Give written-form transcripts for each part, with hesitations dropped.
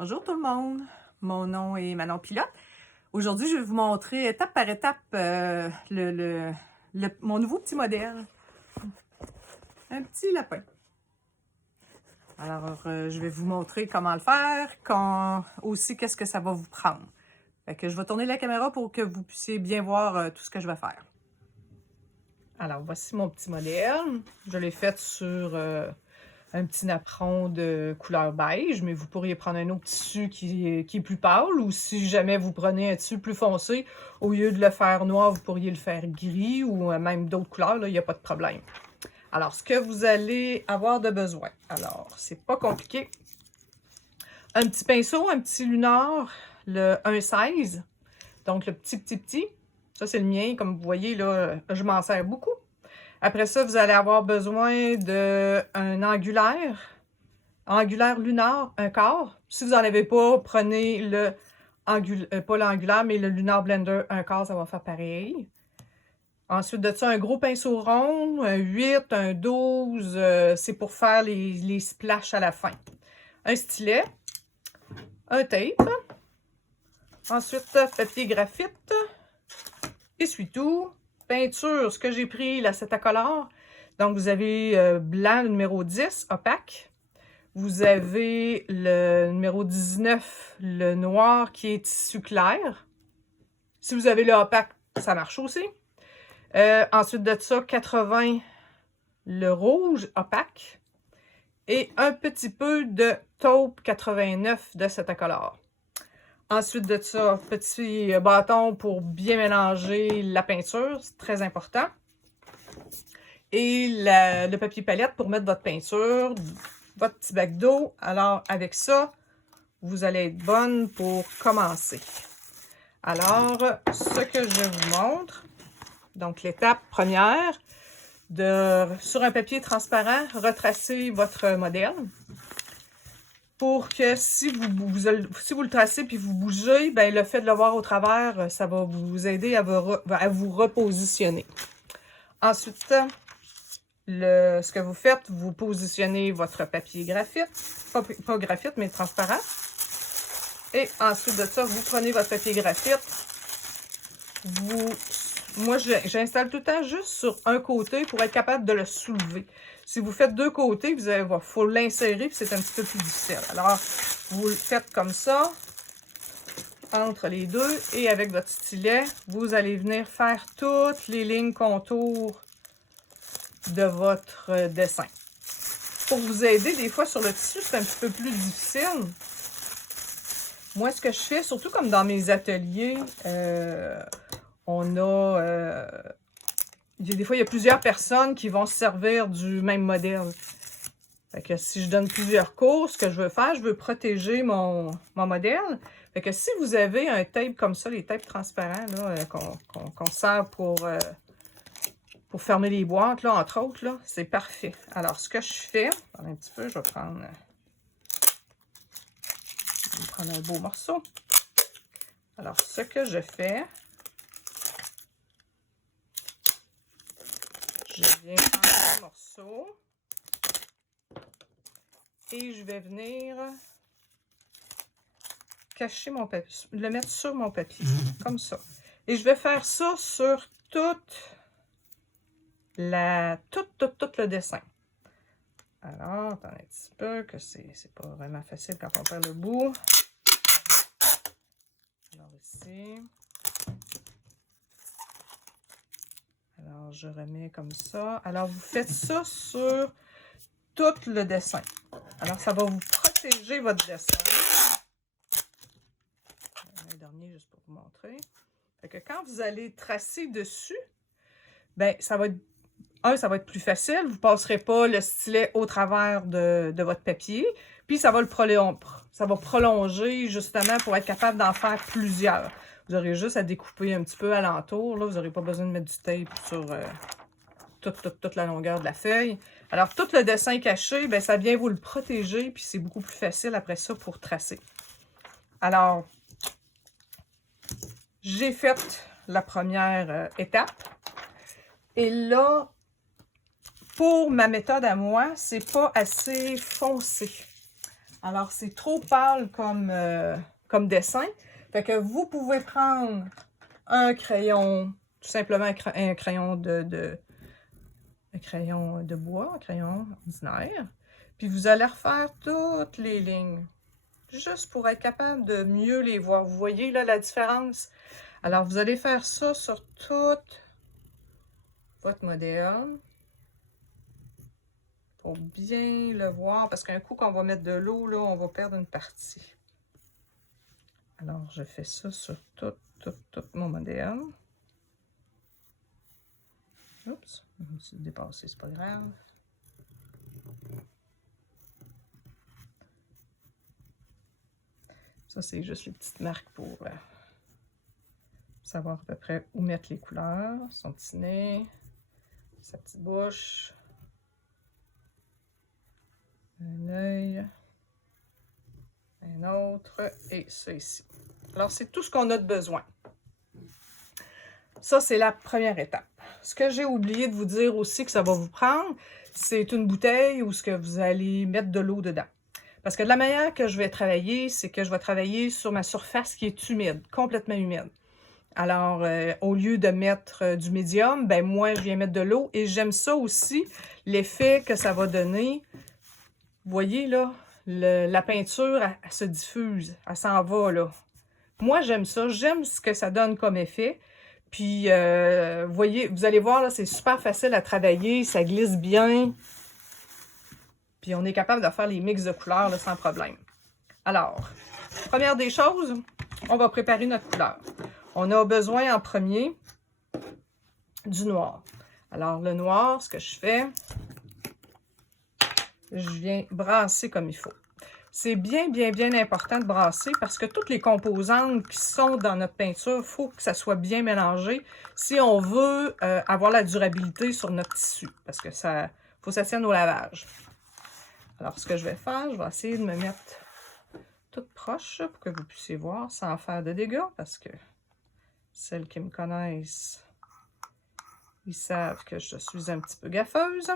Bonjour tout le monde, mon nom est Manon Pilote. Aujourd'hui, je vais vous montrer étape par étape mon nouveau petit modèle, un petit lapin. Alors, je vais vous montrer comment le faire, aussi qu'est-ce que ça va vous prendre. Fait que je vais tourner la caméra pour que vous puissiez bien voir tout ce que je vais faire. Alors, voici mon petit modèle. Je l'ai fait sur un petit napperon de couleur beige, mais vous pourriez prendre un autre tissu qui est plus pâle, ou si jamais vous prenez un tissu plus foncé, au lieu de le faire noir, vous pourriez le faire gris ou même d'autres couleurs, là, il n'y a pas de problème. Alors, ce que vous allez avoir de besoin, alors, c'est pas compliqué. Un petit pinceau, un petit lunar, le 1,16, donc le petit. Ça, c'est le mien, comme vous voyez, là, je m'en sers beaucoup. Après ça, vous allez avoir besoin d'un angulaire lunar, un quart. Si vous n'en avez pas, prenez pas l'angulaire, mais le lunar blender, un quart, ça va faire pareil. Ensuite de ça, un gros pinceau rond, un 8, un 12, c'est pour faire les splashes à la fin. Un stylet, un tape. Ensuite, papier graphite, essuie-tout, peinture, ce que j'ai pris, la Cetacolor. Donc, vous avez blanc, numéro 10, opaque. Vous avez le numéro 19, le noir, qui est tissu clair. Si vous avez le opaque, ça marche aussi. Ensuite de ça, 80, le rouge opaque. Et un petit peu de taupe 89 de Cetacolor. Ensuite de ça, petit bâton pour bien mélanger la peinture, c'est très important. Et le papier palette pour mettre votre peinture, votre petit bac d'eau. Alors, avec ça, vous allez être bonne pour commencer. Alors, ce que je vous montre, donc l'étape première, sur un papier transparent, retracer votre modèle pour que si vous le tracez puis vous bougez, ben, le fait de le voir au travers, ça va vous aider à vous repositionner. Ensuite, ce que vous faites, vous positionnez votre papier graphite, pas graphite, mais transparent. Et ensuite de ça, vous prenez votre papier graphite. Moi, j'installe tout le temps juste sur un côté pour être capable de le soulever. Si vous faites deux côtés, il faut l'insérer, puis c'est un petit peu plus difficile. Alors, vous le faites comme ça, entre les deux, et avec votre stylet, vous allez venir faire toutes les lignes contours de votre dessin. Pour vous aider, des fois, sur le tissu, c'est un petit peu plus difficile. Moi, ce que je fais, surtout comme dans mes ateliers, des fois, il y a plusieurs personnes qui vont se servir du même modèle. Fait que si je donne plusieurs cours, ce que je veux faire, je veux protéger mon modèle. Fait que si vous avez un tape comme ça, les tapes transparents qu'on sert pour fermer les boîtes, là, entre autres, là, c'est parfait. Alors, ce que je fais, un petit peu, je vais prendre un beau morceau. Alors, ce que je fais, je viens prendre un morceau et je vais venir cacher mon papier, le mettre sur mon papier, comme ça. Et je vais faire ça sur tout le dessin. Alors, attendez un petit peu, que c'est pas vraiment facile quand on perd le bout. Alors ici. Alors, je remets comme ça. Alors, vous faites ça sur tout le dessin. Alors, ça va vous protéger votre dessin. Un dernier, juste pour vous montrer. Fait que quand vous allez tracer dessus, ben, ça va être plus facile. Vous ne passerez pas le stylet au travers de votre papier. Puis, ça va prolonger justement pour être capable d'en faire plusieurs. Vous aurez juste à découper un petit peu alentour. Là, vous n'aurez pas besoin de mettre du tape sur toute la longueur de la feuille. Alors, tout le dessin caché, ben, ça vient vous le protéger. Puis, c'est beaucoup plus facile après ça pour tracer. Alors, j'ai fait la première étape. Et là, pour ma méthode à moi, c'est pas assez foncé. Alors, c'est trop pâle comme dessin. Fait que vous pouvez prendre un crayon, tout simplement un crayon un crayon de bois, un crayon ordinaire. Puis vous allez refaire toutes les lignes, juste pour être capable de mieux les voir. Vous voyez là la différence? Alors, vous allez faire ça sur tout votre modèle pour bien le voir, parce qu'un coup qu'on va mettre de l'eau, là, on va perdre une partie. Alors, je fais ça sur tout mon modèle. Oups, je me suis dépassé, c'est pas grave. Ça, c'est juste les petites marques pour savoir à peu près où mettre les couleurs. Son petit nez, sa petite bouche, un œil, un autre et ça ici. Alors, c'est tout ce qu'on a de besoin. Ça, c'est la première étape. Ce que j'ai oublié de vous dire aussi que ça va vous prendre, c'est une bouteille où ce que vous allez mettre de l'eau dedans. Parce que de la manière que je vais travailler, c'est que je vais travailler sur ma surface qui est humide, complètement humide. Alors, au lieu de mettre du médium, ben moi, je viens mettre de l'eau. Et j'aime ça aussi, l'effet que ça va donner. Vous voyez, là, la peinture, elle se diffuse, elle s'en va, là. Moi, j'aime ça. J'aime ce que ça donne comme effet. Puis, voyez, vous allez voir, là, c'est super facile à travailler. Ça glisse bien. Puis, on est capable de faire les mix de couleurs là, sans problème. Alors, première des choses, on va préparer notre couleur. On a besoin en premier du noir. Alors, le noir, ce que je fais, je viens brasser comme il faut. C'est bien important de brasser parce que toutes les composantes qui sont dans notre peinture, il faut que ça soit bien mélangé si on veut avoir la durabilité sur notre tissu. Parce que ça faut que ça tienne au lavage. Alors, ce que je vais faire, je vais essayer de me mettre toute proche pour que vous puissiez voir sans faire de dégâts parce que celles qui me connaissent, ils savent que je suis un petit peu gaffeuse.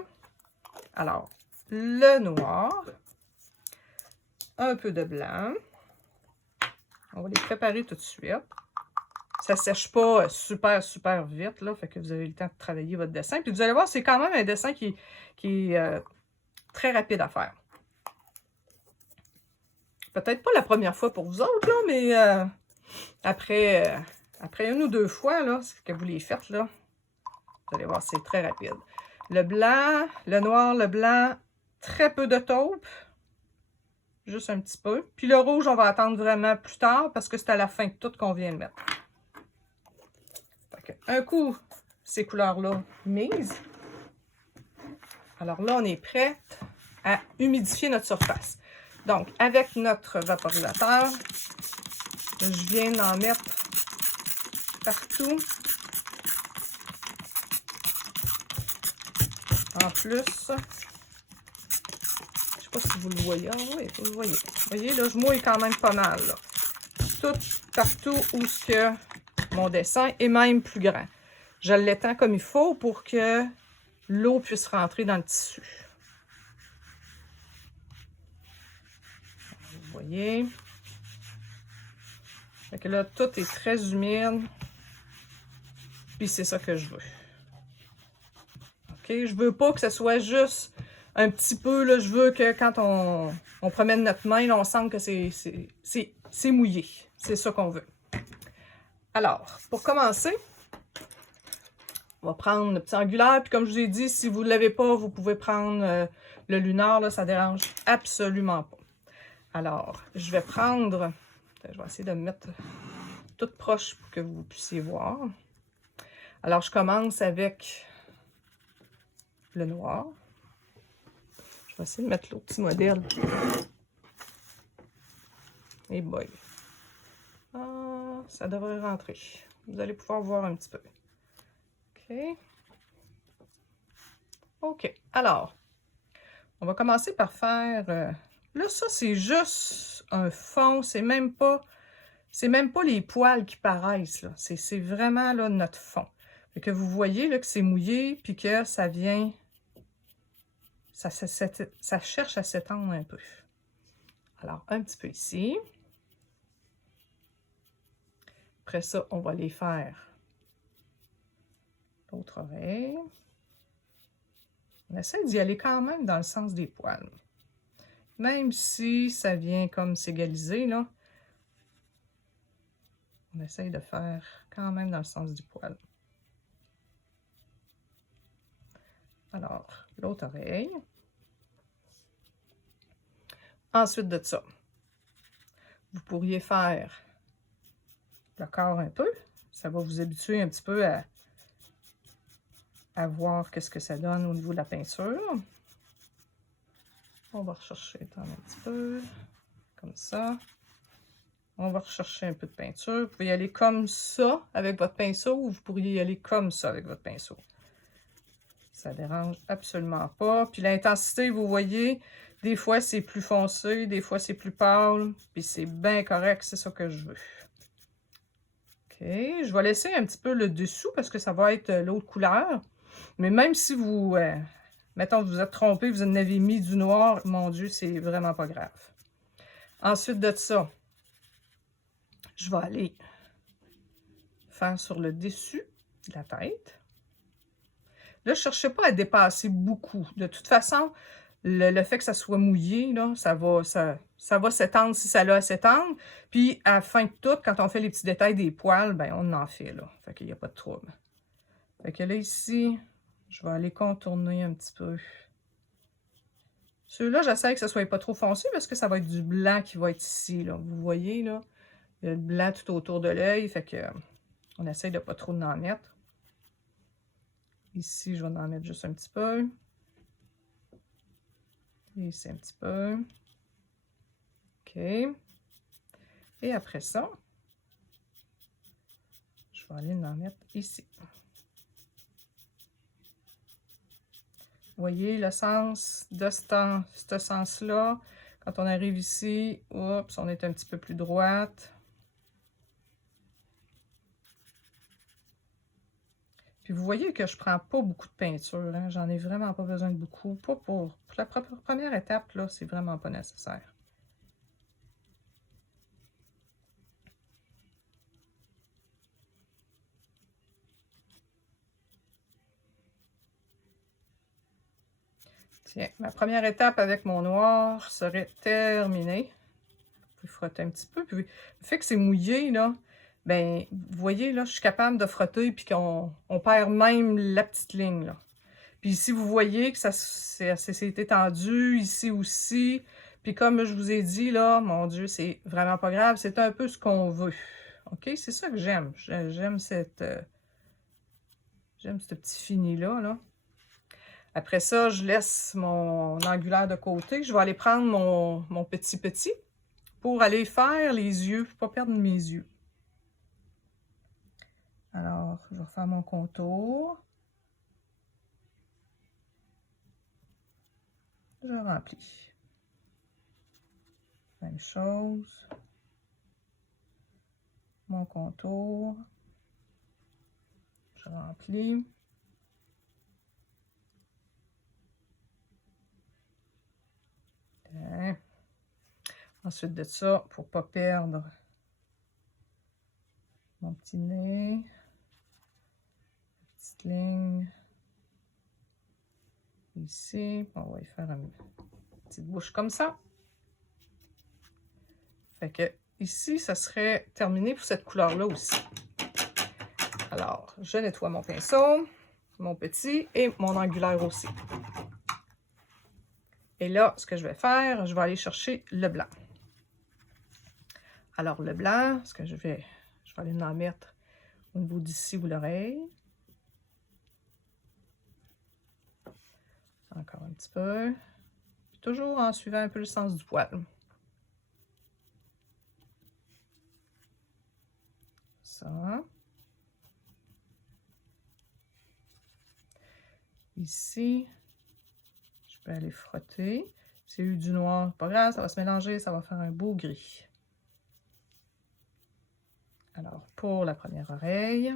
Alors, le noir, un peu de blanc. On va les préparer tout de suite. Ça ne sèche pas super vite, là, fait que vous avez le temps de travailler votre dessin. Puis vous allez voir, c'est quand même un dessin qui est très rapide à faire. Peut-être pas la première fois pour vous autres, là, mais après une ou deux fois là, que vous les faites, là, vous allez voir, c'est très rapide. Le blanc, le noir, le blanc, très peu de taupe. Juste un petit peu. Puis le rouge, on va attendre vraiment plus tard parce que c'est à la fin de tout qu'on vient de mettre. Un coup, ces couleurs-là mises. Alors là, on est prêt à humidifier notre surface. Donc, avec notre vaporisateur, je viens d'en mettre partout. En plus, je ne sais pas si vous le voyez. Ah oui, vous le voyez. Vous voyez, là, je mouille quand même pas mal. Là. Tout partout où ce que mon dessin est même plus grand. Je l'étends comme il faut pour que l'eau puisse rentrer dans le tissu. Vous voyez. Fait que là, tout est très humide. Puis c'est ça que je veux. OK? Je veux pas que ce soit juste un petit peu, là. Je veux que quand on promène notre main, là, on sente que c'est mouillé. C'est ça qu'on veut. Alors, pour commencer, on va prendre le petit angulaire. Puis comme je vous ai dit, si vous ne l'avez pas, vous pouvez prendre le lunaire. Là, ça ne dérange absolument pas. Alors, je vais prendre... Je vais essayer de me mettre toute proche pour que vous puissiez voir. Alors, je commence avec le noir. Je vais essayer de mettre l'autre petit modèle. Et boy. Ah, ça devrait rentrer. Vous allez pouvoir voir un petit peu. OK. OK. Alors, on va commencer par faire... là, ça, c'est juste un fond. C'est même pas les poils qui paraissent. C'est vraiment là, notre fond. Fait que vous voyez là, que c'est mouillé, puis que ça vient... Ça cherche à s'étendre un peu. Alors, un petit peu ici. Après ça, on va les faire l'autre oreille. On essaie d'y aller quand même dans le sens des poils. Même si ça vient comme s'égaliser, là, on essaye de faire quand même dans le sens du poil. Alors, l'autre oreille. Ensuite de ça, vous pourriez faire le corps un peu. Ça va vous habituer un petit peu à voir qu'est-ce que ça donne au niveau de la peinture. On va rechercher un petit peu, comme ça. On va rechercher un peu de peinture. Vous pouvez y aller comme ça avec votre pinceau ou vous pourriez y aller comme ça avec votre pinceau. Ça ne dérange absolument pas. Puis l'intensité, vous voyez, des fois c'est plus foncé, des fois c'est plus pâle. Puis c'est bien correct, c'est ça que je veux. OK, je vais laisser un petit peu le dessous parce que ça va être l'autre couleur. Mais même si vous, mettons, vous êtes trompé, vous en avez mis du noir, mon Dieu, c'est vraiment pas grave. Ensuite de ça, je vais aller faire sur le dessus de la tête. Là, je ne cherchez pas à dépasser beaucoup. De toute façon, le fait que ça soit mouillé, là, ça va s'étendre si ça a à s'étendre. Puis, à la fin de tout, quand on fait les petits détails des poils, ben on en fait, là. Fait qu'il n'y a pas de trouble. Fait que là, ici, je vais aller contourner un petit peu. Ceux-là, j'essaie que ça ne soit pas trop foncé parce que ça va être du blanc qui va être ici, là. Vous voyez, là? Il y a le blanc tout autour de l'œil, fait que on essaye de pas trop en mettre. Ici, je vais en mettre juste un petit peu. Et ici, un petit peu. OK. Et après ça, je vais aller en mettre ici. Vous voyez le sens de ce sens-là. Quand on arrive ici, oups, on est un petit peu plus droite. Puis vous voyez que je ne prends pas beaucoup de peinture. Hein? J'en ai vraiment pas besoin de beaucoup. Pas pour la première étape, là, c'est vraiment pas nécessaire. Tiens, ma première étape avec mon noir serait terminée. Vous pouvez frotter un petit peu. Puis le fait que c'est mouillé, là, ben, vous voyez, là, je suis capable de frotter puis qu'on perd même la petite ligne, là. Puis ici, vous voyez que ça s'est étendu, ici aussi. Puis comme je vous ai dit, là, mon Dieu, c'est vraiment pas grave. C'est un peu ce qu'on veut. OK? C'est ça que j'aime. J'aime ce petit fini-là, là. Après ça, je laisse mon angulaire de côté. Je vais aller prendre mon petit pour aller faire les yeux, pour ne pas perdre mes yeux. Alors, je vais refaire mon contour. Je remplis. Même chose. Mon contour. Je remplis. Bien. Ensuite de ça, pour ne pas perdre mon petit nez, petite ligne ici, on va y faire une petite bouche comme ça. Fait que ici, ça serait terminé pour cette couleur-là aussi. Alors, je nettoie mon pinceau, mon petit et mon angulaire aussi. Et là, ce que je vais faire, je vais aller chercher le blanc. Alors, le blanc, ce que je vais aller en mettre au niveau d'ici ou l'oreille. Encore un petit peu. Puis toujours en suivant un peu le sens du poil. Ça. Ici, je peux aller frotter. C'est eu du noir, pas grave, ça va se mélanger, ça va faire un beau gris. Alors, pour la première oreille,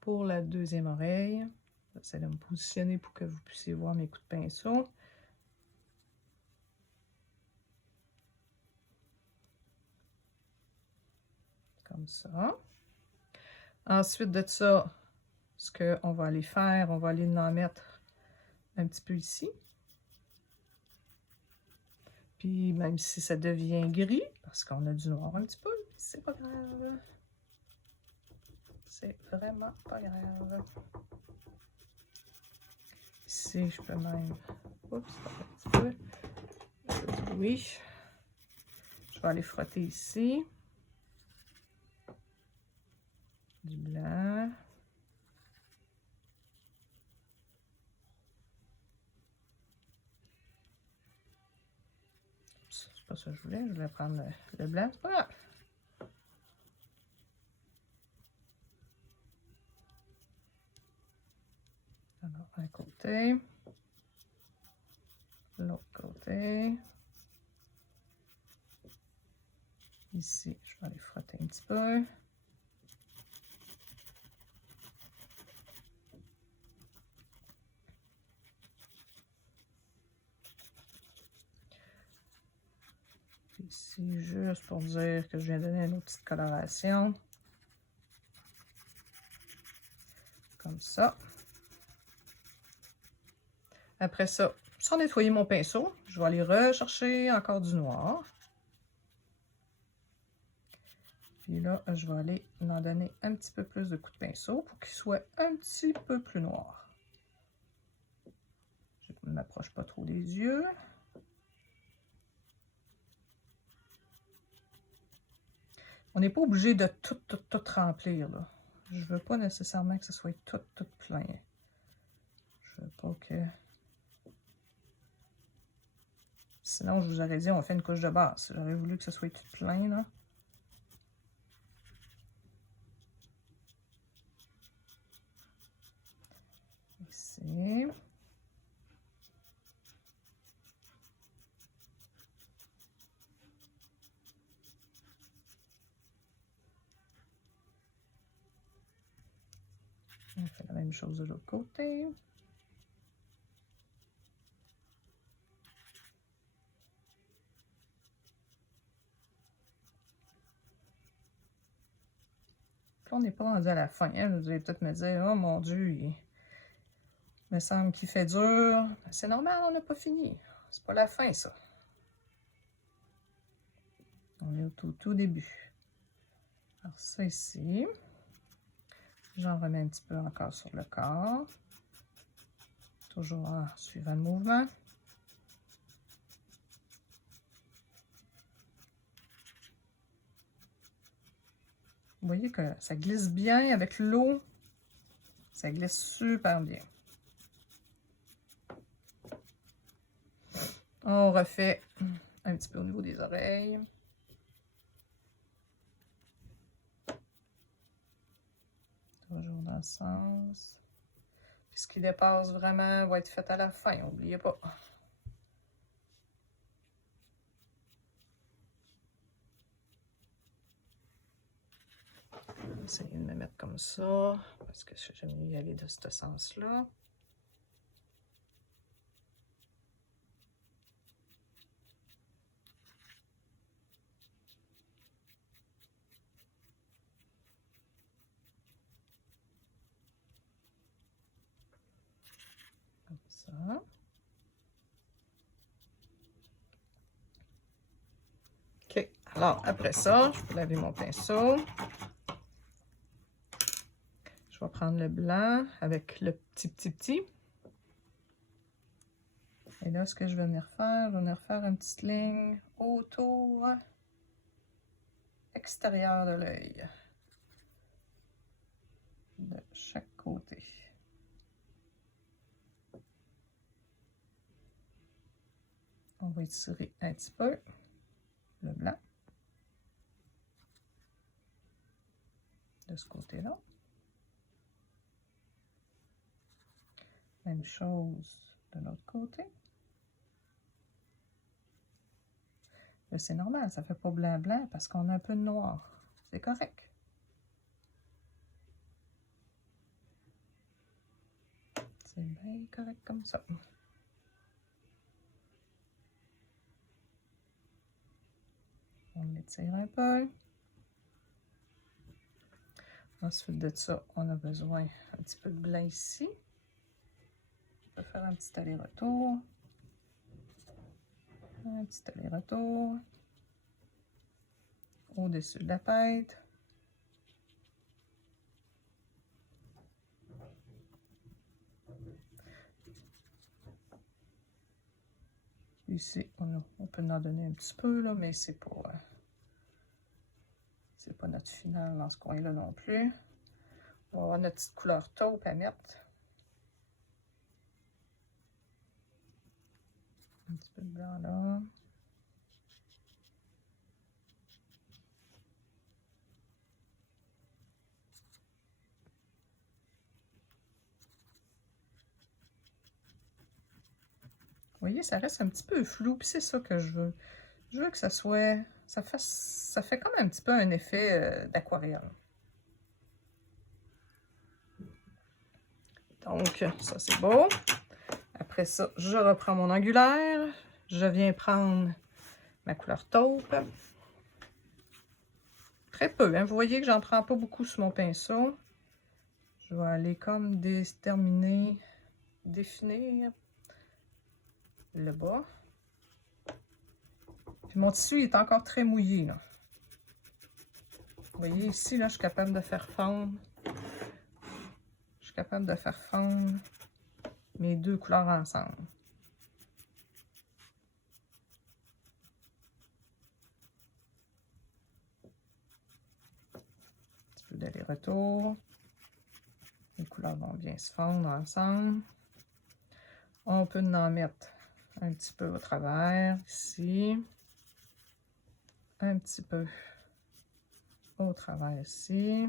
pour la deuxième oreille, j'essaie de me positionner pour que vous puissiez voir mes coups de pinceau. ça. Ensuite de ça, ce qu'on va aller faire, on va aller en mettre un petit peu ici. Puis même si ça devient gris, parce qu'on a du noir un petit peu, c'est pas grave. C'est vraiment pas grave. Ici, je peux même... Oups, un petit peu. Oui. Je vais aller frotter ici. Du blanc. C'est pas ça que je voulais prendre le blanc, c'est pas grave. Alors, un côté. L'autre côté. Ici, je vais aller frotter un petit peu. Ici, juste pour dire que je viens donner une autre petite coloration. Comme ça. Après ça, sans nettoyer mon pinceau, je vais aller rechercher encore du noir. Puis là, je vais aller en donner un petit peu plus de coups de pinceau pour qu'il soit un petit peu plus noir. Je ne m'approche pas trop des yeux. On n'est pas obligé de tout remplir, là. Je veux pas nécessairement que ce soit tout plein. Je veux pas que... Sinon, je vous aurais dit, on fait une couche de base. J'aurais voulu que ce soit tout plein, là. Ici. On fait la même chose de l'autre côté. Là, on n'est pas rendu à la fin. Hein? Vous allez peut-être me dire, oh mon Dieu, il me semble qu'il fait dur. C'est normal, on n'a pas fini. C'est pas la fin, ça. On est au tout début. Alors, ça ici. J'en remets un petit peu encore sur le corps. Toujours en suivant le mouvement. Vous voyez que ça glisse bien avec l'eau. Ça glisse super bien. On refait un petit peu au niveau des oreilles. Toujours dans le sens. Puis ce qui dépasse vraiment va être fait à la fin, n'oubliez pas. Je vais essayer de me mettre comme ça, parce que j'aime mieux y aller de ce sens-là. Comme ça. OK. Alors, après ça, je vais laver mon pinceau. Je vais prendre le blanc avec le petit. Et là, ce que je vais venir faire, je vais venir faire une petite ligne autour extérieur de l'œil. De chaque côté. On va étirer un petit peu le blanc. De ce côté-là. Même chose de l'autre côté. C'est normal, ça fait pas blanc parce qu'on a un peu de noir. C'est correct. C'est bien correct comme ça. On l'étire un peu. Ensuite de ça, on a besoin un petit peu de blanc ici. Je peux faire un petit aller-retour. Un petit aller-retour. Au-dessus de la tête. Ici, on peut en donner un petit peu, là, mais c'est pas notre final dans ce coin-là non plus. On va avoir notre petite couleur taupe à mettre. Un petit peu de blanc là. Vous voyez, ça reste un petit peu flou, puis c'est ça que je veux. Je veux que ça soit... Ça fait comme un petit peu un effet d'aquarelle. Donc, ça c'est beau. Après ça, je reprends mon angulaire. Je viens prendre ma couleur taupe. Très peu, hein? Vous voyez que j'en prends pas beaucoup sur mon pinceau. Je vais aller comme définir le bas. Puis mon tissu est encore très mouillé, là. Vous voyez ici, là, je suis capable de faire fondre. Je suis capable de faire fondre mes deux couleurs ensemble. Un petit peu d'aller-retour. Les couleurs vont bien se fondre ensemble. On peut en mettre un petit peu au travers, ici. Un petit peu au travers ici.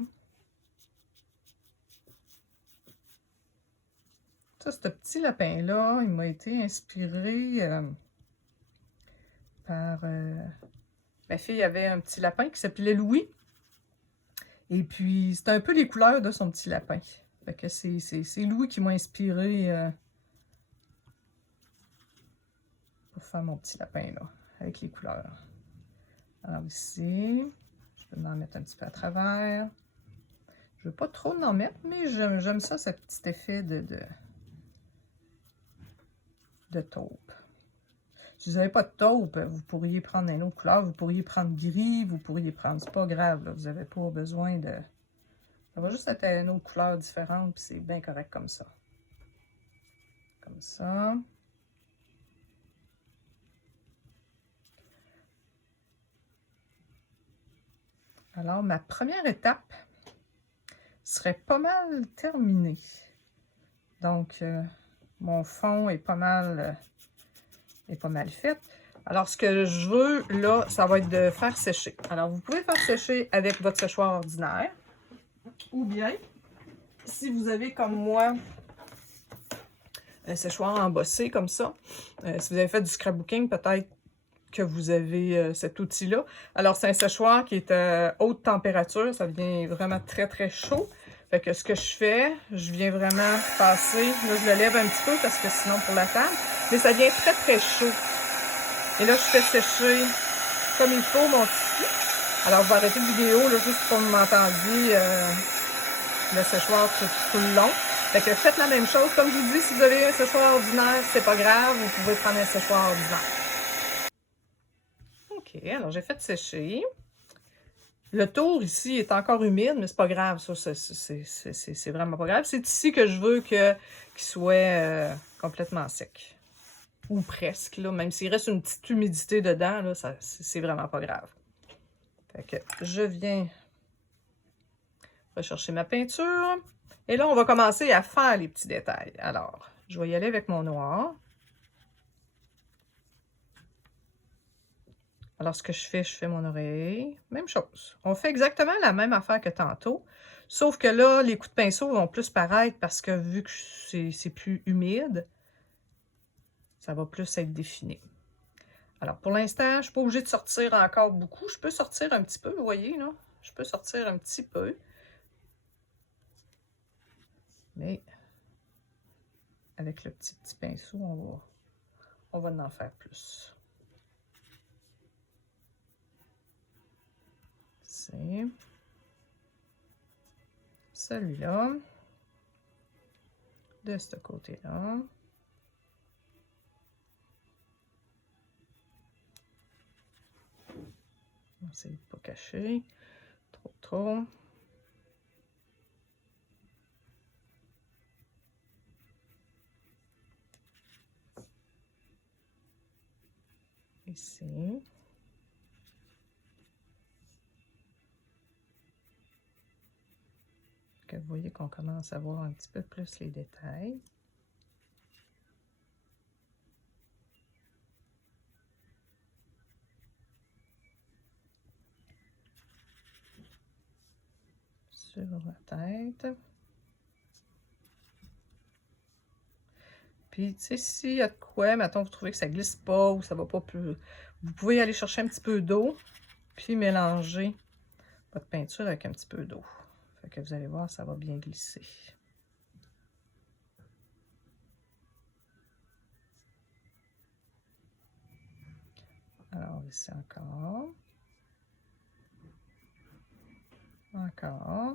Ça, ce petit lapin-là, il m'a été inspiré par... ma fille avait un petit lapin qui s'appelait Louis. Et puis, c'était un peu les couleurs de son petit lapin. Fait que c'est Louis qui m'a inspiré pour faire mon petit lapin, là, avec les couleurs. Alors ici, je peux en mettre un petit peu à travers. Je ne veux pas trop en mettre, mais j'aime ça, ce petit effet de taupe. Si vous n'avez pas de taupe, vous pourriez prendre une autre couleur, vous pourriez prendre gris, vous pourriez prendre... C'est pas grave, là, vous n'avez pas besoin de... Ça va juste être une autre couleur différente, puis c'est bien correct comme ça. Comme ça. Alors, ma première étape serait pas mal terminée. Donc, mon fond est pas mal fait. Alors, ce que je veux, là, ça va être de faire sécher. Alors, vous pouvez faire sécher avec votre séchoir ordinaire. Ou bien, si vous avez comme moi un séchoir embossé comme ça, si vous avez fait du scrapbooking, peut-être que vous avez cet outil-là. Alors, c'est un séchoir qui est à haute température. Ça devient vraiment très, très chaud. Fait que ce que je fais, je viens vraiment passer. Là, je le lève un petit peu parce que sinon pour la table. Mais ça devient très, très chaud. Et là, je fais sécher comme il faut mon tissu. Alors, je vais arrêter la vidéo là, juste pour que vous m'entendiez le séchoir tout le long. Fait que faites la même chose. Comme je vous dis, si vous avez un séchoir ordinaire, c'est pas grave. Vous pouvez prendre un séchoir ordinaire. OK, alors j'ai fait sécher. Le tour ici est encore humide, mais c'est pas grave. Ça, c'est vraiment pas grave. C'est ici que je veux qu'il soit complètement sec. Ou presque, là. Même s'il reste une petite humidité dedans, là, c'est vraiment pas grave. Fait que je viens rechercher ma peinture. Et là, on va commencer à faire les petits détails. Alors, je vais y aller avec mon noir. Alors, ce que je fais mon oreille. Même chose. On fait exactement la même affaire que tantôt. Sauf que là, les coups de pinceau vont plus paraître parce que vu que c'est plus humide, ça va plus être défini. Alors, pour l'instant, je ne suis pas obligée de sortir encore beaucoup. Je peux sortir un petit peu, vous voyez, là. Je peux sortir un petit peu. Mais, avec le petit pinceau, on va en faire plus. celui-là. De ce côté-là. On va essayer de ne pas cacher trop. Ici. Que vous voyez qu'on commence à voir un petit peu plus les détails. Sur la tête. Puis, tu sais, s'il y a de quoi, mettons, vous trouvez que ça glisse pas ou ça va pas plus, vous pouvez aller chercher un petit peu d'eau, puis mélanger votre peinture avec un petit peu d'eau. Fait que vous allez voir, ça va bien glisser. Alors, ici encore. Encore.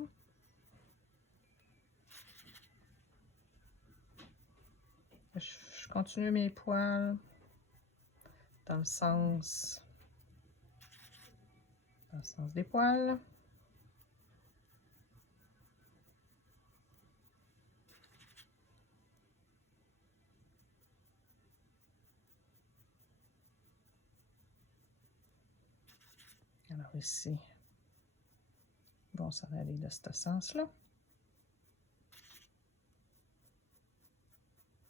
Je continue mes poils dans le sens des poils. Alors ici, bon, ça va aller de ce sens-là.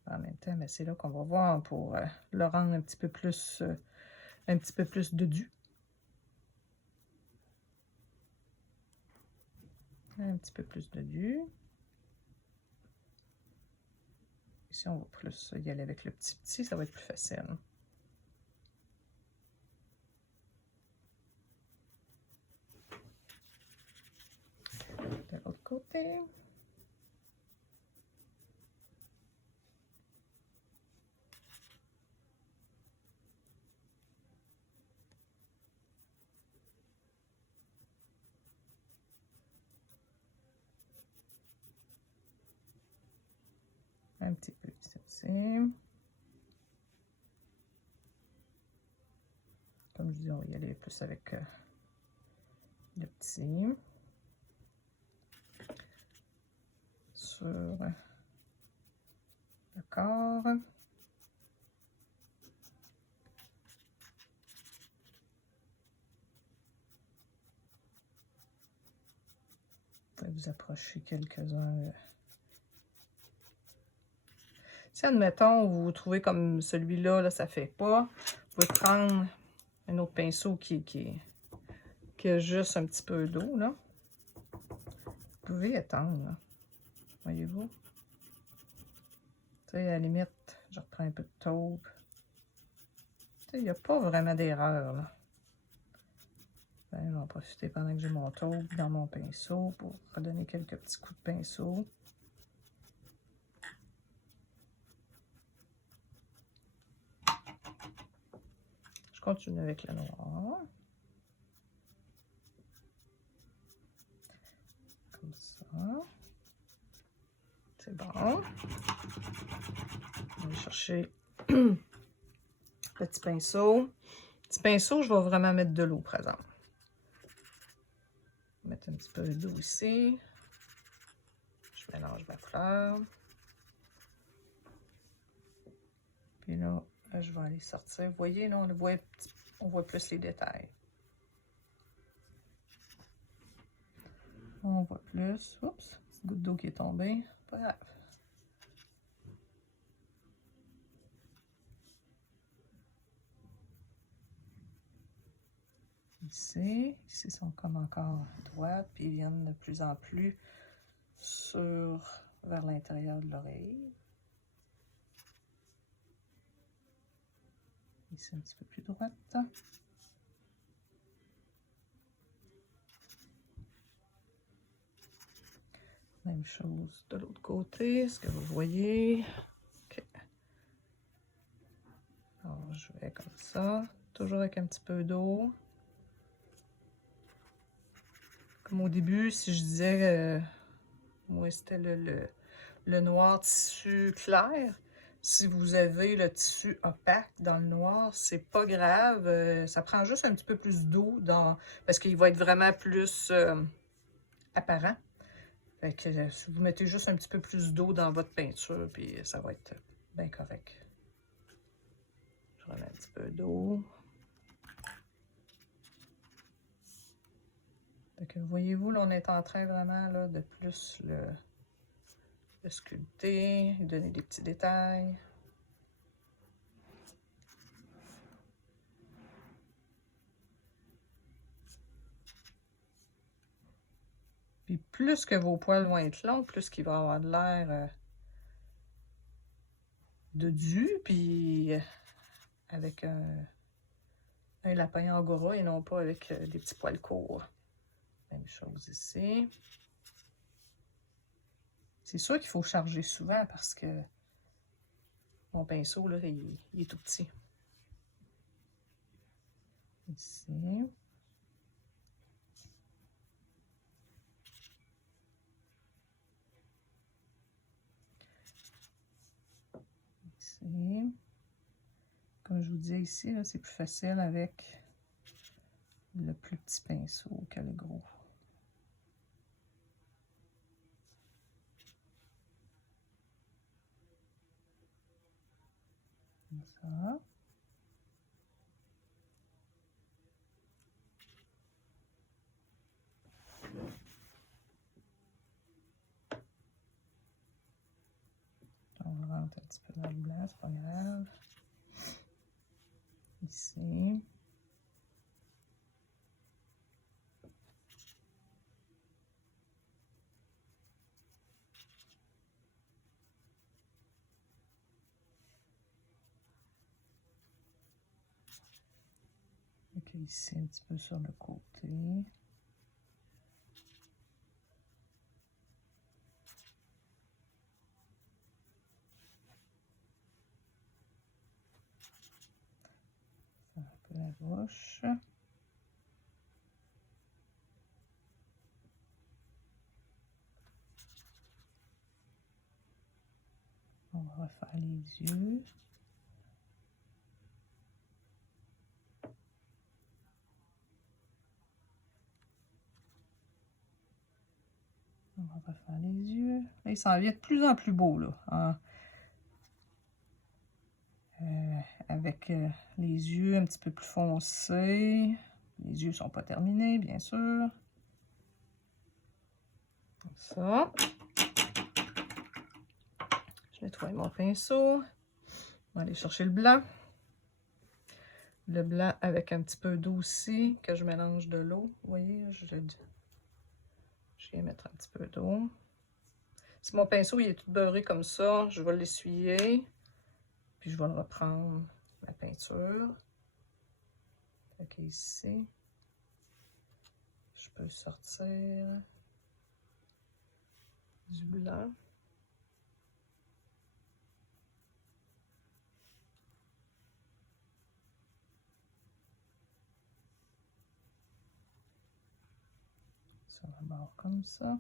En même temps, c'est là qu'on va voir pour le rendre un petit peu plus dodu. Un petit peu plus dodu. Ici, on va plus y aller avec le petit, ça va être plus facile. De l'autre côté. Un petit peu ici aussi. Comme je dis, on va y aller plus avec le petit. Sur le corps. Vous pouvez vous approcher quelques-uns. Si, admettons, vous trouvez comme celui-là, là, ça fait pas, vous pouvez prendre un autre pinceau qui a juste un petit peu d'eau, là. Vous pouvez étendre, là. Voyez-vous? Tu sais, à la limite, je reprends un peu de taupe. Tu sais, il n'y a pas vraiment d'erreur, là. Ben, je vais en profiter pendant que j'ai mon taupe dans mon pinceau pour redonner quelques petits coups de pinceau. Je continue avec le noir. Comme ça. C'est bon. On va chercher le petit pinceau. Petit pinceau, je vais vraiment mettre de l'eau, par exemple. Mettre un petit peu d'eau ici. Je mélange ma couleur. Puis là, je vais aller sortir. Vous voyez, là, on voit plus les détails. On voit plus. Oups, petite goutte d'eau qui est tombée. Pas grave. Ici sont comme encore à droite, puis ils viennent de plus en plus vers l'intérieur de l'oreille. Ici un petit peu plus droite. Même chose de l'autre côté, est-ce que vous voyez? Ok. Alors je vais comme ça, toujours avec un petit peu d'eau. Comme au début, si je disais Moi, c'était le noir tissu clair. Si vous avez le tissu opaque dans le noir, c'est pas grave. Ça prend juste un petit peu plus d'eau parce qu'il va être vraiment plus apparent. Fait que si vous mettez juste un petit peu plus d'eau dans votre peinture, puis ça va être bien correct. Je remets un petit peu d'eau. Fait que voyez-vous, là, on est en train vraiment là, de plus le sculpter, lui donner des petits détails. Puis plus que vos poils vont être longs, plus qu'il va avoir de l'air de du, puis avec un lapin angora et non pas avec des petits poils courts. Même chose ici. C'est sûr qu'il faut charger souvent parce que mon pinceau, là, il est tout petit. Ici. Ici. Comme je vous disais ici, c'est plus facile avec le plus petit pinceau que le gros. Comme ça. On rentre un petit peu dans le blanc, c'est pas grave. Ici. Ok, ici un petit peu sur le côté. Un peu la bouche. On va refaire les yeux. On va refaire les yeux. Là, il s'en vient de plus en plus beau, là. Hein? Avec les yeux un petit peu plus foncés. Les yeux sont pas terminés, bien sûr. Comme ça. Je nettoie mon pinceau. On va aller chercher le blanc. Le blanc avec un petit peu d'eau aussi, que je mélange de l'eau. Vous voyez, je viens mettre un petit peu d'eau. Si mon pinceau il est tout beurré comme ça, je vais l'essuyer. Puis je vais le reprendre, la peinture. Ok, ici. Je peux sortir du blanc. Sur le bord comme ça.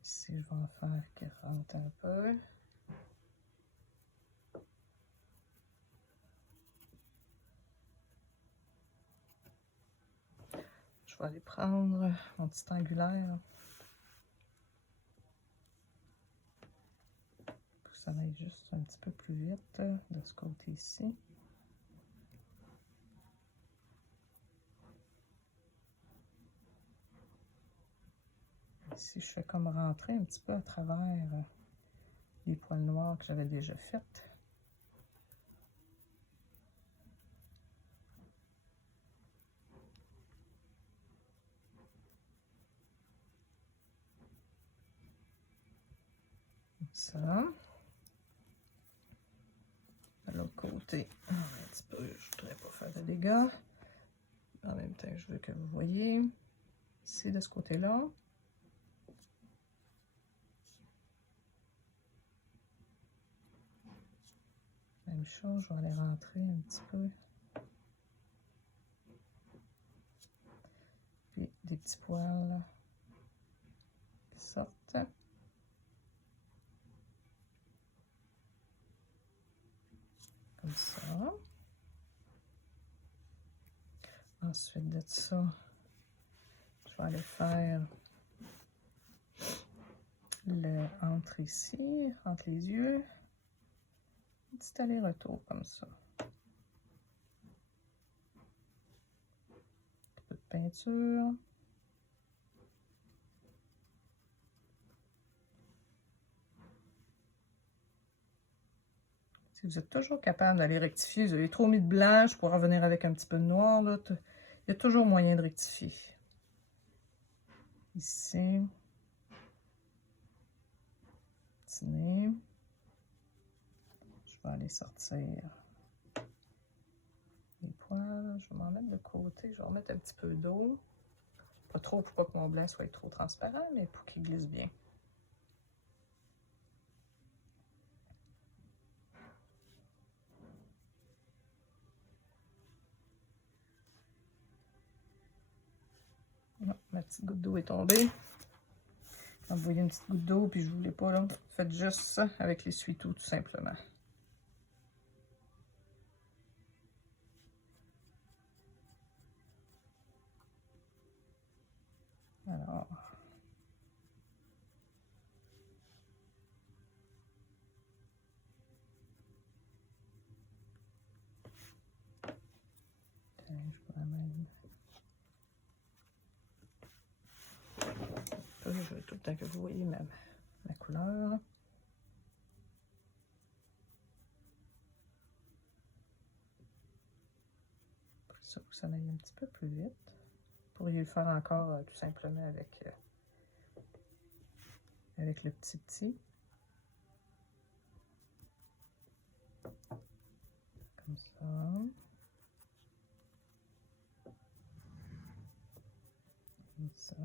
Ici, je vais en faire qui rentre un peu. Je vais aller prendre mon petit angulaire. Pour que ça aille juste un petit peu plus vite de ce côté ici. Ici, je fais comme rentrer un petit peu à travers les poils noirs que j'avais déjà faites. Comme ça. De l'autre côté, un petit peu, je ne voudrais pas faire de dégâts. En même temps, je veux que vous voyez. Ici, de ce côté-là. Même chose, je vais aller rentrer un petit peu. Puis des petits poils qui sortent. Comme ça. Ensuite de ça, je vais aller faire le entre ici, entre les yeux. Un petit aller-retour comme ça. Un peu de peinture. Si vous êtes toujours capable d'aller rectifier, vous avez trop mis de blanc, je pourrais revenir avec un petit peu de noir. Là. Il y a toujours moyen de rectifier. Ici. Dessiner. Je vais aller sortir les poils. Je vais m'en mettre de côté. Je vais remettre un petit peu d'eau. Pas trop pour pas que mon blanc soit trop transparent, mais pour qu'il glisse bien. Non, ma petite goutte d'eau est tombée. Quand vous voyez une petite goutte d'eau puis je ne voulais pas, là, faites juste ça avec l'essuie-tout tout simplement. Alors. Je veux tout le temps que vous voyez ma couleur. Pour ça, que ça aille un petit peu plus vite. Vous pourriez le faire encore tout simplement avec le petit. Comme ça. Comme ça.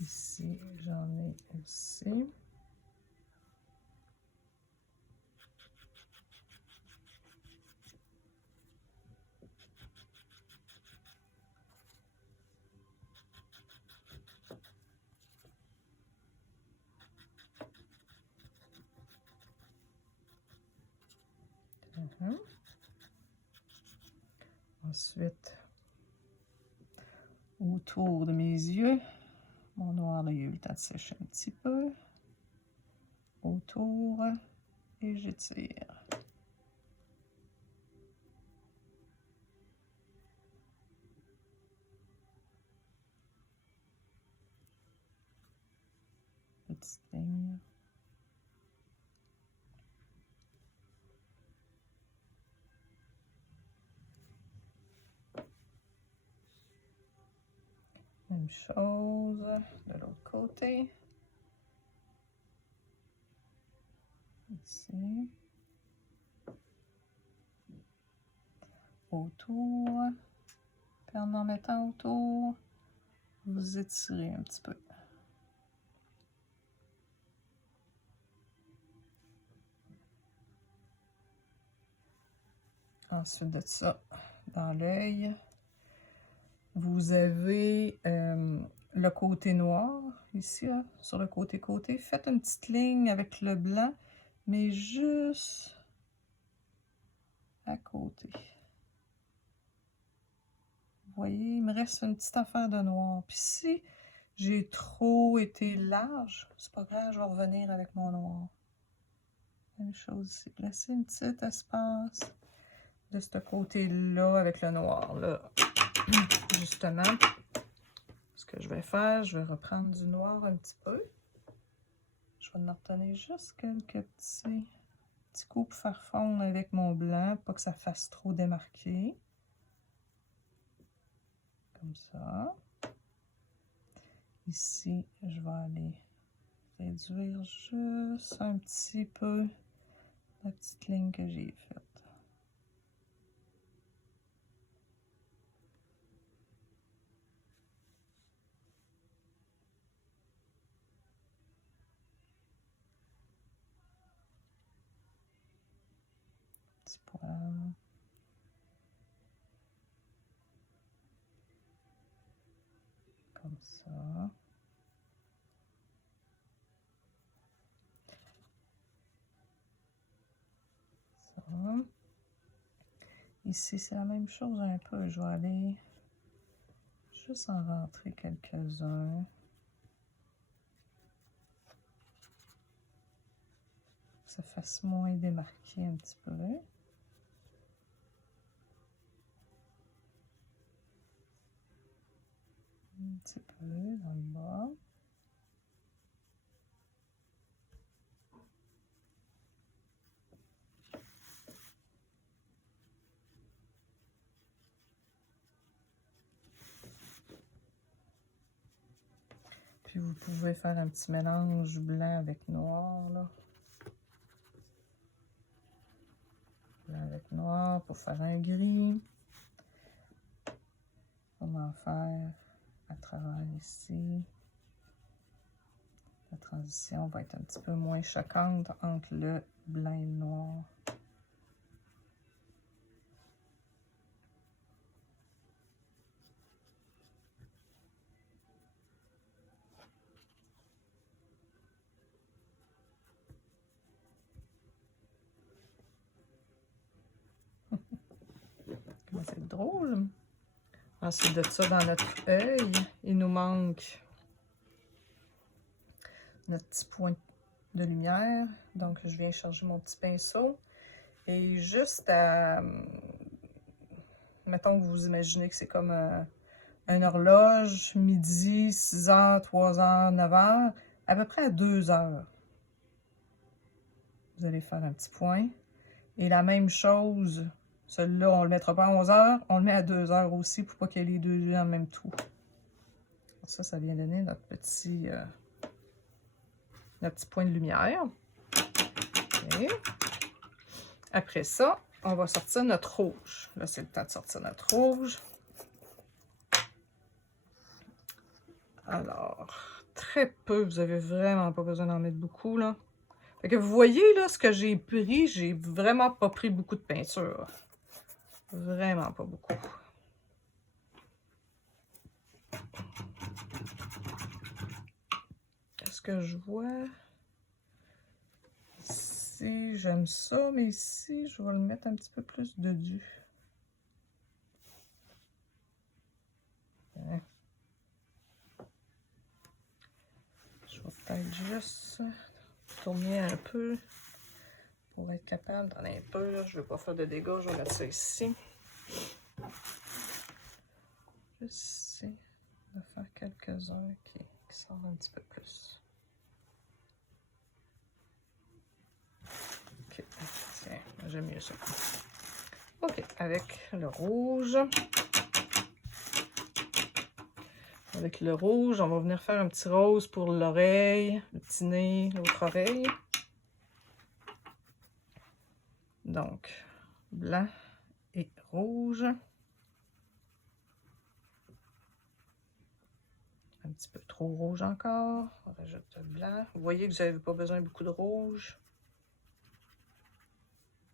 Ici, j'en ai aussi. Ensuite, autour de mes yeux, mon noir, là, il a eu le temps de sécher un petit peu. Autour, et j'étire. Petite ligne. Même chose de l'autre côté. Ici. Autour. Puis en mettant autour, vous étirez un petit peu. Ensuite de ça, dans l'œil, vous avez le côté noir, ici, là, sur le côté-côté. Faites une petite ligne avec le blanc, mais juste à côté. Vous voyez, il me reste une petite affaire de noir. Puis si j'ai trop été large, c'est pas grave, je vais revenir avec mon noir. Même chose ici. Laissez un petit espace de ce côté-là avec le noir, là. Justement, ce que je vais faire, je vais reprendre du noir un petit peu. Je vais en retenir juste quelques petits coups pour faire fondre avec mon blanc, pas que ça fasse trop démarqué. Comme ça. Ici, je vais aller réduire juste un petit peu la petite ligne que j'ai faite. Petit poil. Comme ça. Ici, c'est la même chose un peu. Je vais aller juste en rentrer quelques-uns. Que ça fasse moins démarqué un petit peu. Un petit peu dans le bas. Puis vous pouvez faire un petit mélange blanc avec noir, là. Blanc avec noir pour faire un gris. On va en faire à travers ici. La transition va être un petit peu moins choquante entre le blanc et le noir. C'est drôle. Ensuite de ça, dans notre œil, il nous manque notre petit point de lumière. Donc, je viens charger mon petit pinceau. Et juste à... Mettons que vous imaginez que c'est comme une horloge, midi, 6 h, 3 h, 9 h, à peu près à 2 h. Vous allez faire un petit point. Et la même chose, celui-là, on ne le mettra pas à 11 h, on le met à 2 h aussi pour pas qu'il y ait les deux yeux en même temps. Ça vient donner notre petit point de lumière. Okay. Après ça, on va sortir notre rouge. Là, c'est le temps de sortir notre rouge. Alors, très peu, vous avez vraiment pas besoin d'en mettre beaucoup, là. Fait que vous voyez, là, ce que j'ai pris, j'ai vraiment pas pris beaucoup de peinture. Vraiment pas beaucoup. Est-ce que je vois? Ici, j'aime ça, mais ici, je vais le mettre un petit peu plus de dessus. Hein? Je vais peut-être juste tourner un peu pour être capable d'en un peu. Là. Je ne vais pas faire de dégâts, je vais mettre ça ici. J'essaie de faire quelques-uns qui sortent un petit peu plus. Ok, tiens, j'aime mieux ça. Ok, avec le rouge. Avec le rouge, on va venir faire un petit rose pour l'oreille, le petit nez, l'autre oreille. Donc, blanc et rouge. Un petit peu trop rouge encore. On rajoute le blanc. Vous voyez que vous n'avez pas besoin de beaucoup de rouge.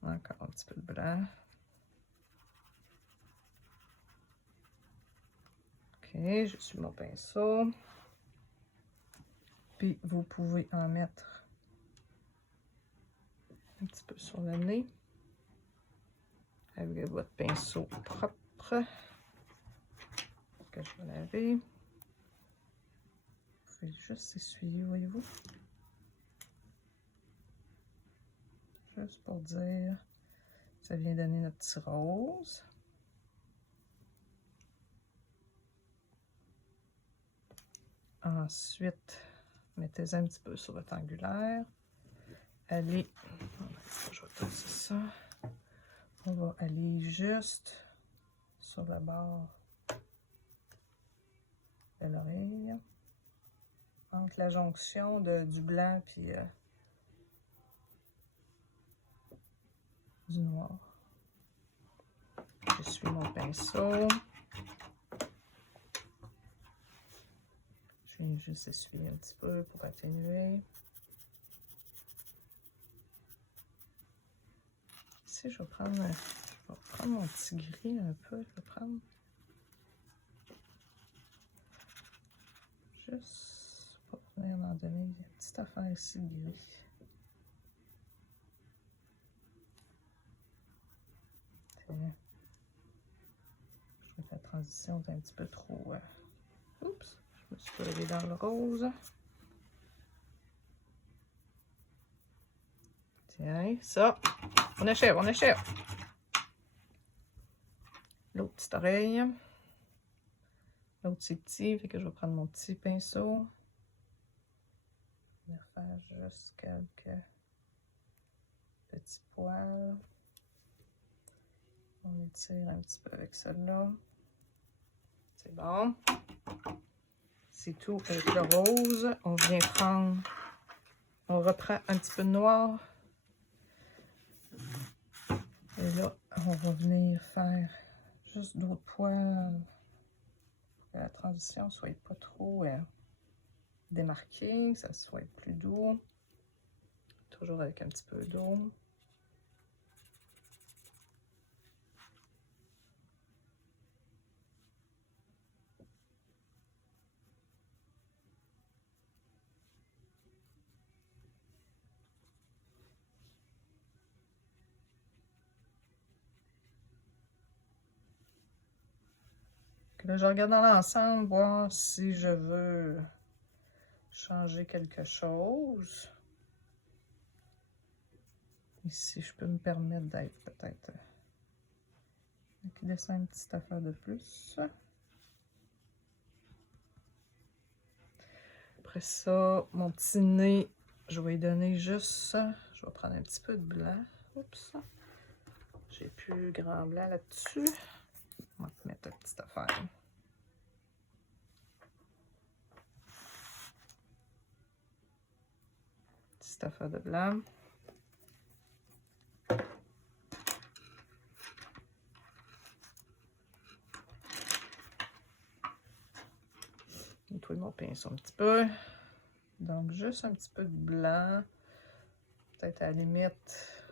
Encore un petit peu de blanc. Ok, je suis mon pinceau. Puis vous pouvez en mettre un petit peu sur le nez. Avec votre pinceau propre. Que je vais laver. Vous pouvez juste essuyer, voyez-vous. Juste pour dire, ça vient donner notre petit rose. Ensuite, mettez un petit peu sur votre angulaire. Allez, je vais tasser ça. On va aller juste sur le bord de l'oreille. Entre la jonction du blanc puis du noir. Je suis mon pinceau. Je viens juste essuyer un petit peu pour atténuer. Ici, je vais prendre mon petit gris un peu. Je vais prendre juste pour venir m'en donner une petite affaire ici de gris. Je trouve que la transition est un petit peu trop... Oups, je me suis collée dans le rose. Tiens, ça. On achève, on achève. L'autre petite oreille. L'autre c'est petit, fait que je vais prendre mon petit pinceau. Je vais faire juste quelques petits poils. On étire un petit peu avec celle-là. C'est bon. C'est tout avec le rose. On vient prendre... On reprend un petit peu de noir. Et là, on va venir faire juste d'autres poils. Pour que la transition ne soit pas trop démarquée, que ça soit plus doux. Toujours avec un petit peu d'eau. Là, je regarde dans l'ensemble, voir si je veux changer quelque chose. Et si je peux me permettre d'être peut-être... qui descend une petite affaire de plus. Après ça, mon petit nez, je vais lui donner juste... Je vais prendre un petit peu de blanc. Oups! J'ai plus grand blanc là-dessus. On va te mettre une petite affaire. Petite affaire de blanc. Nettoyer mon pinceau un petit peu. Donc, juste un petit peu de blanc. Peut-être à la limite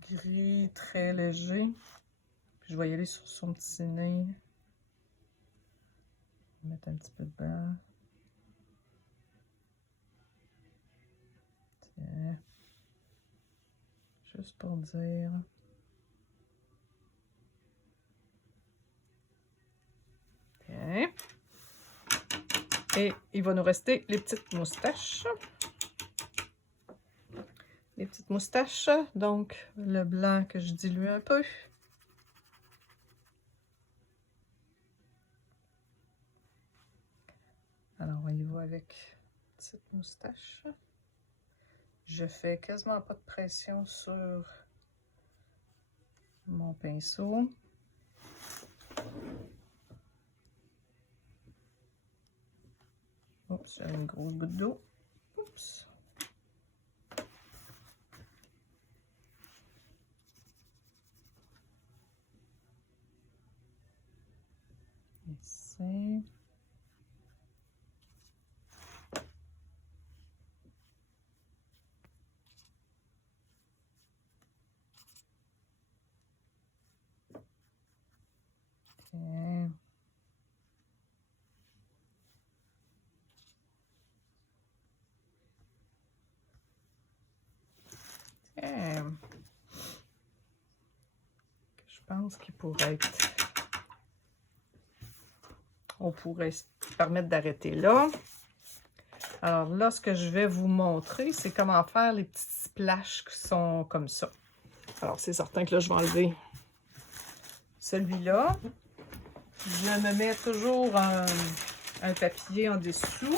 gris très léger. Puis je vais y aller sur son petit nez. Mettre un petit peu de blanc. Tiens. Juste pour dire. Bien. Et il va nous rester les petites moustaches. Les petites moustaches. Donc, le blanc que je dilue un peu. Alors, on y va avec petite moustache. Je fais quasiment pas de pression sur mon pinceau. Oups, j'ai une grosse goutte d'eau. Oups. Ici. Okay. Je pense qu'il pourrait être... On pourrait se permettre d'arrêter là. Alors là, ce que je vais vous montrer, c'est comment faire les petites splashes qui sont comme ça. Alors, c'est certain que là, je vais enlever celui-là. Je me mets toujours un papier en dessous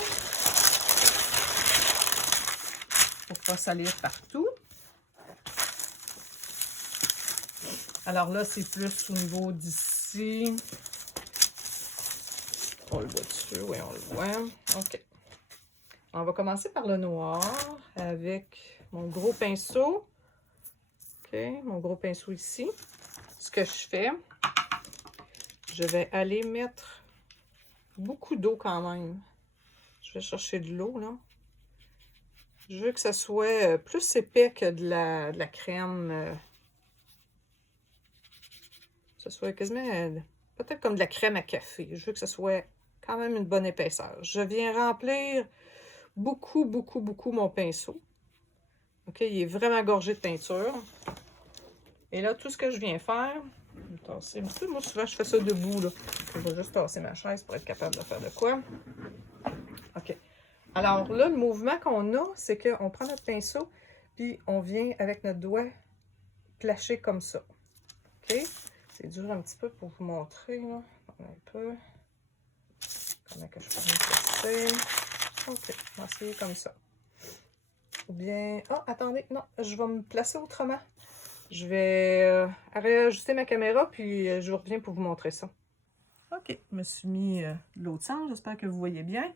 pour ne pas salir partout. Alors là, c'est plus au niveau d'ici. On le voit dessus, oui, on le voit. OK. On va commencer par le noir avec mon gros pinceau OK, mon gros pinceau ici. Ce que je fais, je vais aller mettre beaucoup d'eau quand même. Je vais chercher de l'eau, là. Je veux que ça soit plus épais que de la crème. Que ce soit quasiment peut-être comme de la crème à café. Je veux que ce soit quand même une bonne épaisseur. Je viens remplir beaucoup mon pinceau. OK, il est vraiment gorgé de teinture. Et là, tout ce que je viens faire, je vais tasser un petit peu. Moi, souvent, je fais ça debout, là. Je vais juste tasser ma chaise pour être capable de faire de quoi. OK. Alors là, le mouvement qu'on a, c'est qu'on prend notre pinceau, puis on vient avec notre doigt placher comme ça. OK? C'est dur un petit peu pour vous montrer, là. Un peu. Comment que je peux me tester. OK, on va essayer comme ça. Ou bien... Oh, attendez, non, je vais me placer autrement. Je vais réajuster ma caméra, puis je reviens pour vous montrer ça. OK, je me suis mis de l'autre sens. J'espère que vous voyez bien.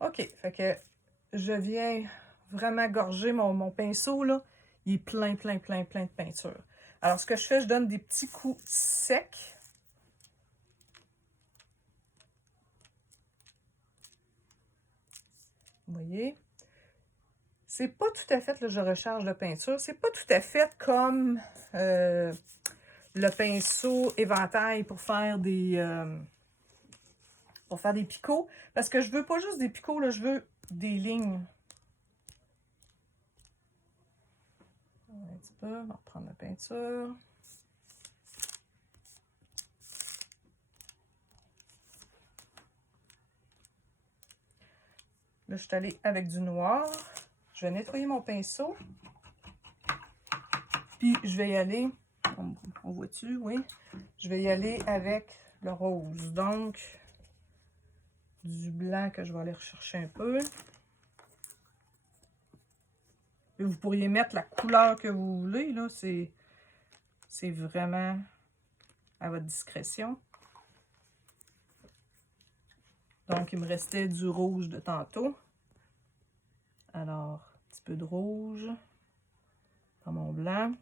OK, fait que je viens vraiment gorger mon pinceau, là. Il est plein de peinture. Alors, ce que je fais, je donne des petits coups secs. Vous voyez? C'est pas tout à fait, là, je recharge la peinture, c'est pas tout à fait comme le pinceau éventail pour faire des picots. Parce que je veux pas juste des picots, là, je veux des lignes. Un petit peu, on va reprendre la peinture. Là, je suis allée avec du noir. Je vais nettoyer mon pinceau. Puis, je vais y aller, on voit-tu, oui? Je vais y aller avec le rose. Donc, du blanc que je vais aller rechercher un peu. Et vous pourriez mettre la couleur que vous voulez, là. C'est vraiment à votre discrétion. Donc, il me restait du rouge de tantôt. Alors, un petit peu de rouge dans mon blanc.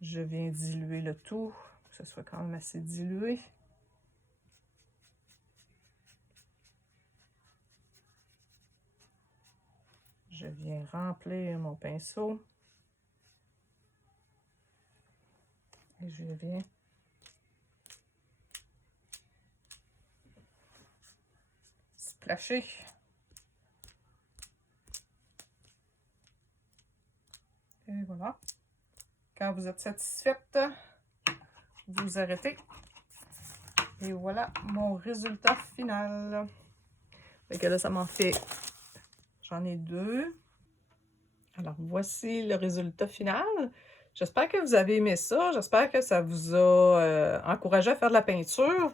Je viens diluer le tout, que ce soit quand même assez dilué. Je viens remplir mon pinceau. Et je viens splasher. Et voilà. Quand vous êtes satisfaite, vous arrêtez. Et voilà mon résultat final. Fait que là, ça m'en fait... J'en ai 2. Alors, voici le résultat final. J'espère que vous avez aimé ça. J'espère que ça vous a encouragé à faire de la peinture.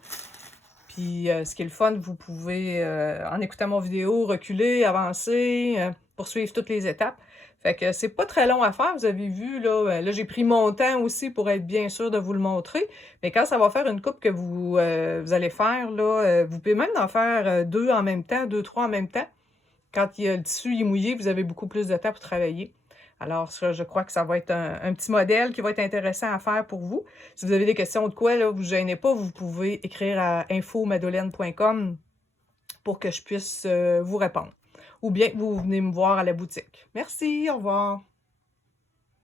Puis, ce qui est le fun, vous pouvez, en écoutant mon vidéo, reculer, avancer, poursuivre toutes les étapes. Fait que c'est pas très long à faire, vous avez vu, là j'ai pris mon temps aussi pour être bien sûr de vous le montrer. Mais quand ça va faire une coupe que vous allez faire, là, vous pouvez même en faire 2 en même temps, 2, 3 en même temps. Quand le tissu est mouillé, vous avez beaucoup plus de temps pour travailler. Alors, ça, je crois que ça va être un petit modèle qui va être intéressant à faire pour vous. Si vous avez des questions de quoi, là, vous ne gênez pas, vous pouvez écrire à info-madolène.com pour que je puisse vous répondre. Ou bien, vous venez me voir à la boutique. Merci, au revoir.